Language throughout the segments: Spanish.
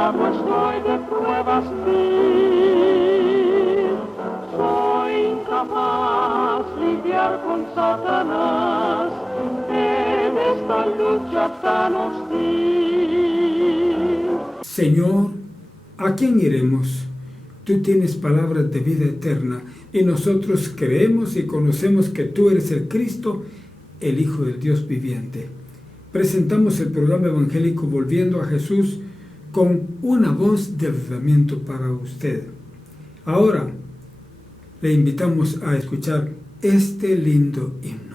esclavo estoy de pruebas mil. Soy incapaz lidiar con Satanás en esta lucha tan hostil. Señor, ¿a quién iremos? Tú tienes palabras de vida eterna y nosotros creemos y conocemos que tú eres el Cristo, el Hijo del Dios viviente. Presentamos el programa evangélico Volviendo a Jesús con una voz de avivamiento para usted. Ahora le invitamos a escuchar este lindo himno.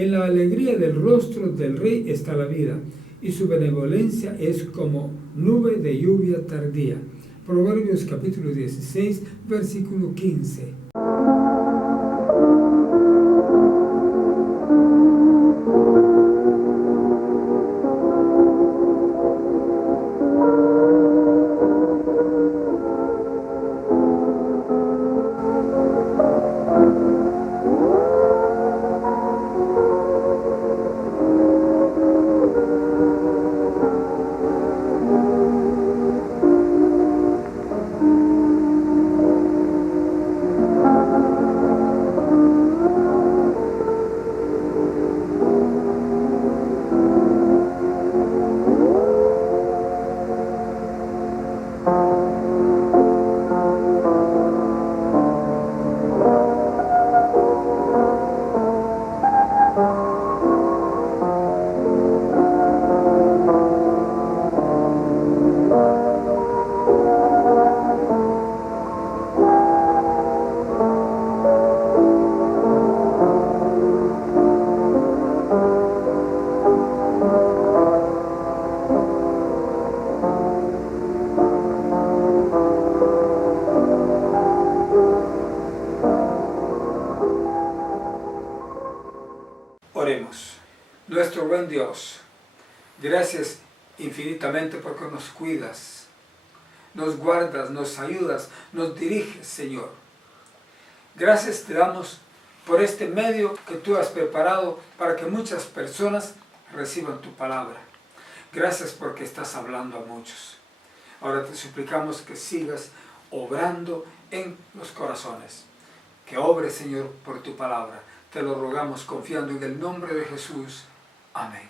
En la alegría del rostro del Rey está la vida, y su benevolencia es como nube de lluvia tardía. Proverbios capítulo 16, versículo 15. Oremos. Nuestro buen Dios, gracias infinitamente porque nos cuidas, nos guardas, nos ayudas, nos diriges, Señor. Gracias te damos por este medio que tú has preparado para que muchas personas reciban tu palabra. Gracias porque estás hablando a muchos. Ahora te suplicamos que sigas obrando en los corazones. Que obre, Señor, por tu palabra. Te lo rogamos confiando en el nombre de Jesús. Amén.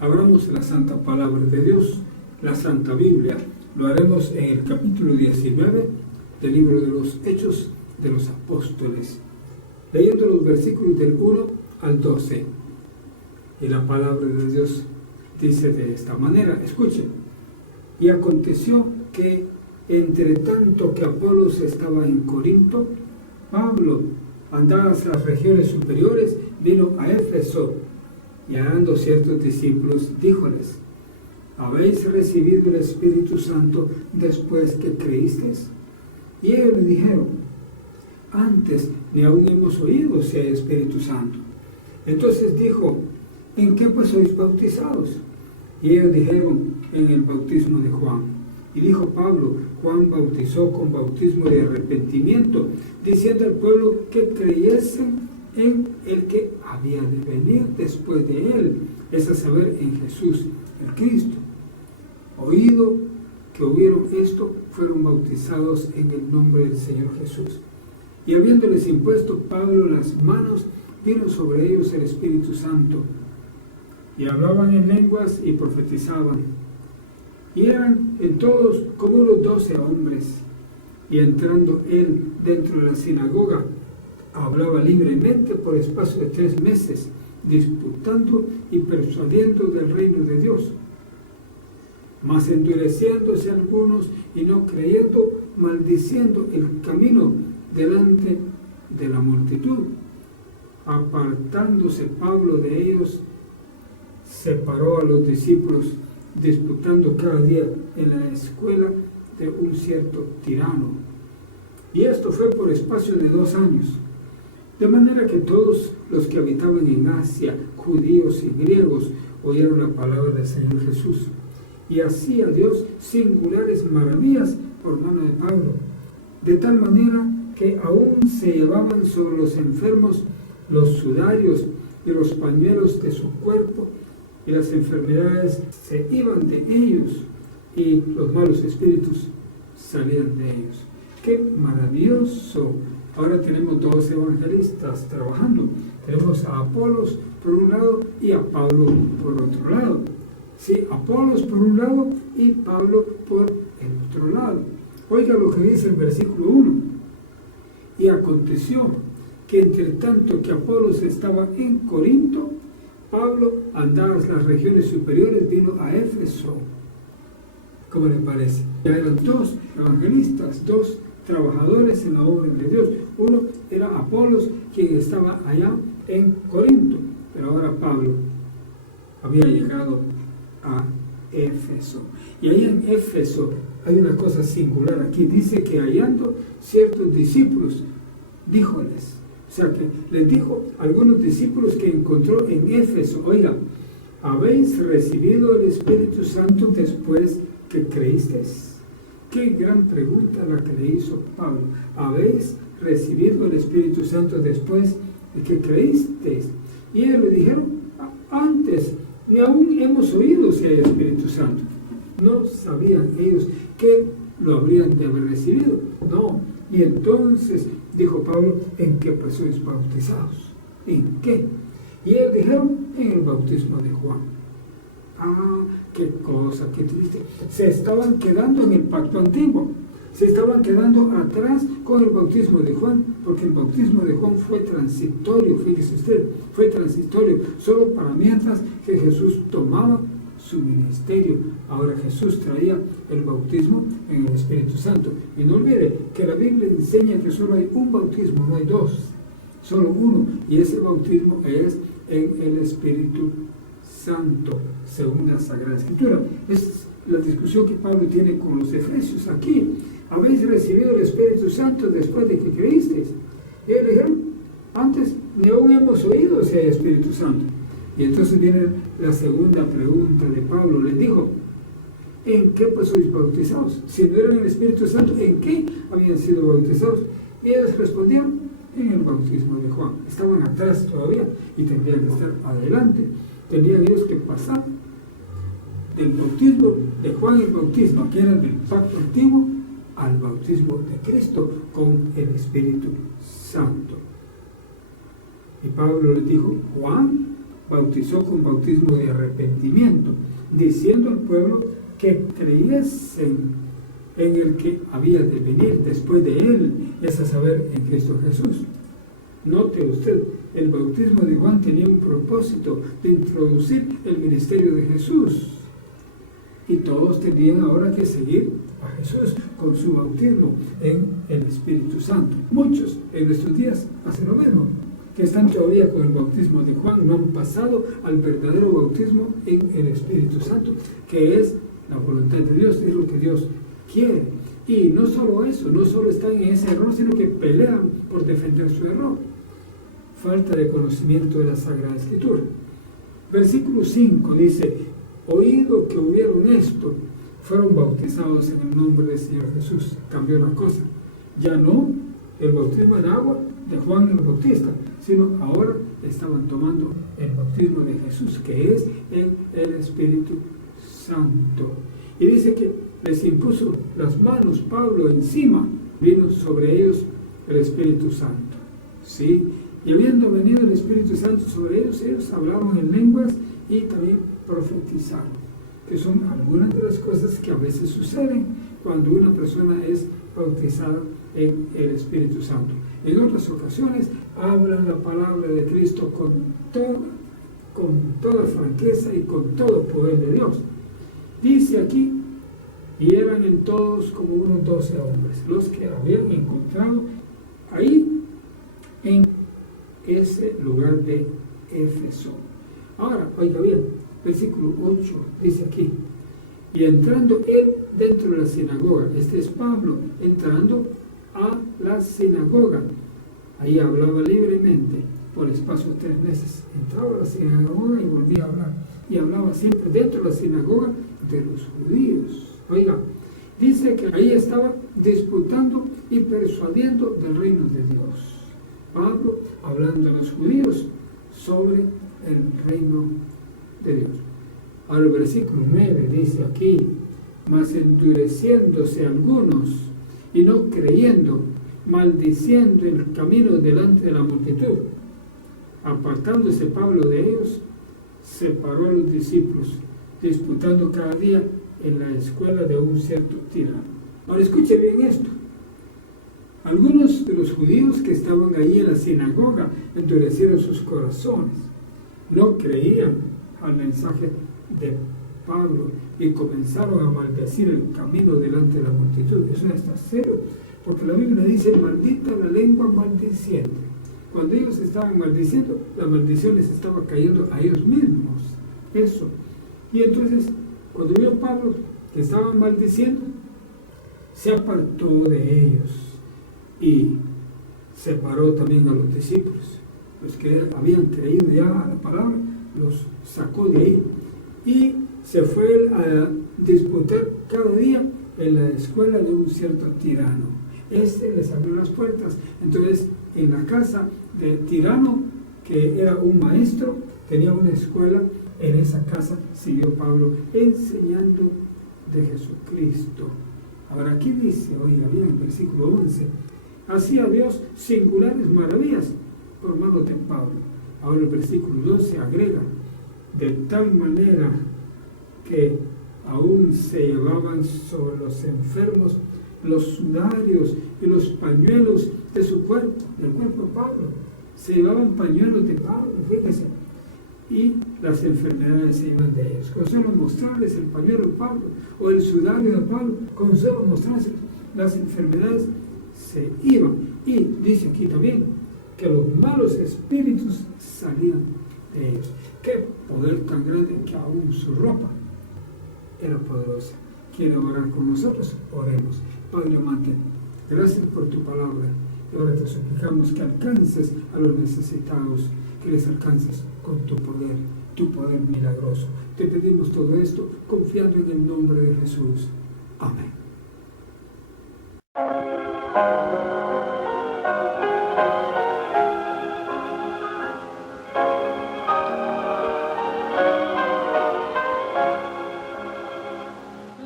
Abramos la Santa Palabra de Dios, la Santa Biblia. Lo haremos en el capítulo 19 del libro de los Hechos de los Apóstoles, leyendo los versículos del 1 al 12. Y la palabra de Dios dice de esta manera, escuchen. Y aconteció que, entre tanto que Apolos estaba en Corinto, Pablo, andando hacia las regiones superiores, vino a Éfeso, y hallando ciertos discípulos, díjoles: ¿habéis recibido el Espíritu Santo después que creísteis? Y ellos le dijeron: antes ni aún hemos oído si hay Espíritu Santo. Entonces dijo: ¿en qué pues sois bautizados? Y ellos dijeron: en el bautismo de Juan. Y dijo Pablo: Juan bautizó con bautismo de arrepentimiento, diciendo al pueblo que creyesen en el que había de venir después de él, es a saber, en Jesús, el Cristo. Oído que oyeron esto, fueron bautizados en el nombre del Señor Jesús. Y habiéndoles impuesto Pablo las manos, vino sobre ellos el Espíritu Santo, y hablaban en lenguas y profetizaban. Y eran en todos como unos 12 hombres. Y entrando él dentro de la sinagoga, hablaba libremente por espacio de 3 meses, disputando y persuadiendo del reino de Dios. Mas endureciéndose algunos y no creyendo, maldiciendo el camino delante de la multitud. Apartándose Pablo de ellos, separó a los discípulos, disputando cada día en la escuela de un cierto tirano. Y esto fue por espacio de 2 años. De manera que todos los que habitaban en Asia, judíos y griegos, oyeron la palabra del Señor Jesús. Y hacía Dios singulares maravillas por mano de Pablo, de tal manera que aún se llevaban sobre los enfermos los sudarios y los pañuelos de su cuerpo, y las enfermedades se iban de ellos, y los malos espíritus salían de ellos. ¡Qué maravilloso! Ahora tenemos 2 evangelistas trabajando. Tenemos a Apolos por un lado y a Pablo por otro lado. Sí, Apolos por un lado y Pablo por el otro lado. Oiga lo que dice el versículo 1. Y aconteció que entre tanto que Apolos estaba en Corinto, Pablo, andaba en las regiones superiores, vino a Éfeso. ¿Cómo le parece? Ya eran 2 evangelistas, 2 trabajadores en la obra de Dios. Uno era Apolos, quien estaba allá en Corinto, pero ahora Pablo había llegado a Éfeso. Y ahí en Éfeso hay una cosa singular. Aquí dice que hallando ciertos discípulos, díjoles. O sea que les dijo a algunos discípulos que encontró en Éfeso: oiga, ¿habéis recibido el Espíritu Santo después que creísteis? Qué gran pregunta la que le hizo Pablo. ¿Habéis recibido el Espíritu Santo después de que creísteis? Y ellos le dijeron: antes ni aún hemos oído si hay Espíritu Santo. No sabían ellos que lo habrían de haber recibido. No. Y entonces dijo Pablo: ¿en qué pues sois bautizados? ¿En qué? Y ellos dijeron: en el bautismo de Juan. Ah, qué cosa, qué triste. Se estaban quedando en el pacto antiguo. Se estaban quedando atrás con el bautismo de Juan, porque el bautismo de Juan fue transitorio, fíjese usted, fue transitorio, solo para mientras que Jesús tomaba su ministerio. Ahora Jesús traía el bautismo en el Espíritu Santo. Y no olvide que la Biblia enseña que solo hay un bautismo, no hay 2, solo uno, y ese bautismo es en el Espíritu Santo, según la Sagrada Escritura. Es la discusión que Pablo tiene con los efesios aquí. habéis recibido el Espíritu Santo después de que creísteis. Y ellos dijeron, antes ni aún hemos oído si hay Espíritu Santo. Y entonces viene la segunda pregunta de Pablo. Les dijo, ¿en qué pues sois bautizados? Si no eran el Espíritu Santo, ¿en qué habían sido bautizados? Y ellos respondieron, en el bautismo de Juan. Estaban atrás todavía y tendrían que estar adelante. Tenían ellos que pasar del bautismo de Juan el Bautista, que era del pacto antiguo, al bautismo de Cristo con el Espíritu Santo. Y Pablo les dijo, Juan bautizó con bautismo de arrepentimiento, diciendo al pueblo que creyesen en el que había de venir después de él, es a saber, en Cristo Jesús. Note usted, el bautismo de Juan tenía un propósito de introducir el ministerio de Jesús. Y todos tenían ahora que seguir a Jesús con su bautismo en el Espíritu Santo. Muchos en nuestros días hacen lo mismo, que están todavía con el bautismo de Juan, no han pasado al verdadero bautismo en el Espíritu Santo, que es la voluntad de Dios, es lo que Dios quiere. Y no solo eso, no solo están en ese error, sino que pelean por defender su error. Falta de conocimiento de la Sagrada Escritura. Versículo 5 dice, oído que hubieron esto, fueron bautizados en el nombre del Señor Jesús. Cambió la cosa. Ya no el bautismo en agua de Juan el Bautista, sino ahora estaban tomando el bautismo de Jesús, que es en el Espíritu Santo. Y dice que les impuso las manos Pablo encima, vino sobre ellos el Espíritu Santo. ¿Sí? Y habiendo venido el Espíritu Santo sobre ellos, ellos hablaban en lenguas y también profetizaron, que son algunas de las cosas que a veces suceden cuando una persona es bautizada en el Espíritu Santo. En otras ocasiones hablan la palabra de Cristo con toda franqueza y con todo poder de Dios. Dice aquí, y eran en todos como unos 12 hombres, los que habían encontrado ahí en ese lugar de Éfeso. Ahora, oiga bien, versículo 8 dice aquí, y entrando él dentro de la sinagoga, este es Pablo, entrando a la sinagoga, ahí hablaba libremente por espacio de 3 meses, entraba a la sinagoga y volvía a hablar, y hablaba siempre dentro de la sinagoga de los judíos. Oiga, dice que ahí estaba disputando y persuadiendo del reino de Dios. Pablo hablando a los judíos sobre el reino de Dios. Ahora el versículo 9 dice aquí, mas endureciéndose algunos y no creyendo, maldiciendo el camino delante de la multitud, apartándose Pablo de ellos, separó a los discípulos, disputando cada día en la escuela de un cierto tirano. Ahora escuche bien esto. Algunos de los judíos que estaban ahí en la sinagoga endurecieron sus corazones, no creían al mensaje de Pablo y comenzaron a maldecir el camino delante de la multitud. Eso está serio, porque la Biblia dice, maldita la lengua maldiciente. Cuando ellos estaban maldiciendo, la maldición les estaba cayendo a ellos mismos. Eso. Y entonces, cuando vio Pablo que estaban maldiciendo, se apartó de ellos y separó también a los discípulos, los que habían creído ya a la palabra, los sacó de ahí y se fue a disputar cada día en la escuela de un cierto tirano. Este les abrió las puertas. Entonces, en la casa de tirano, que era un maestro, tenía una escuela. En esa casa siguió Pablo enseñando de Jesucristo. Ahora aquí dice, oiga bien, el versículo 11, hacía Dios singulares maravillas por manos de Pablo. Ahora el versículo 12 agrega, de tal manera que aún se llevaban sobre los enfermos los sudarios y los pañuelos de su cuerpo, del cuerpo de Pablo. Se llevaban pañuelos de Pablo, fíjense, y las enfermedades se iban de ellos. Con solo mostrarles el pañuelo de Pablo o el sudario de Pablo, con solo mostrarles las enfermedades se iban. Y dice aquí también que los malos espíritus salían de ellos. Qué poder tan grande que aún su ropa era poderosa. quiere orar con nosotros, oremos. Padre amante, gracias por tu palabra. Y ahora te suplicamos que alcances a los necesitados, que les alcances con tu poder milagroso. Te pedimos todo esto confiando en el nombre de Jesús. Amén.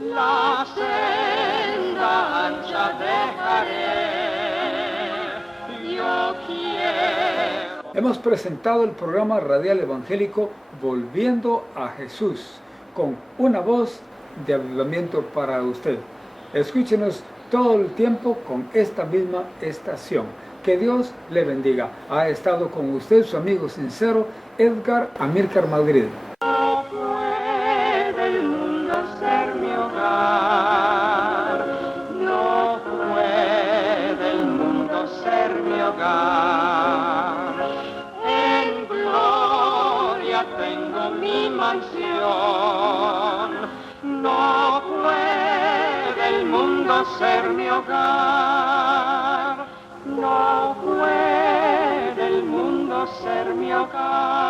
La senda ancha dejaré, yo quiero. Hemos presentado el programa radial evangélico Volviendo a Jesús, con una voz de avivamiento para usted. Escúchenos todo el tiempo con esta misma estación. Que Dios le bendiga. Ha estado con usted su amigo sincero, Edgar Amílcar Madrid. No puede el mundo ser mi hogar, no puede el mundo ser mi hogar. En gloria tengo mi mansión, no puede el mundo ser mi hogar, no puede el mundo ser mi hogar.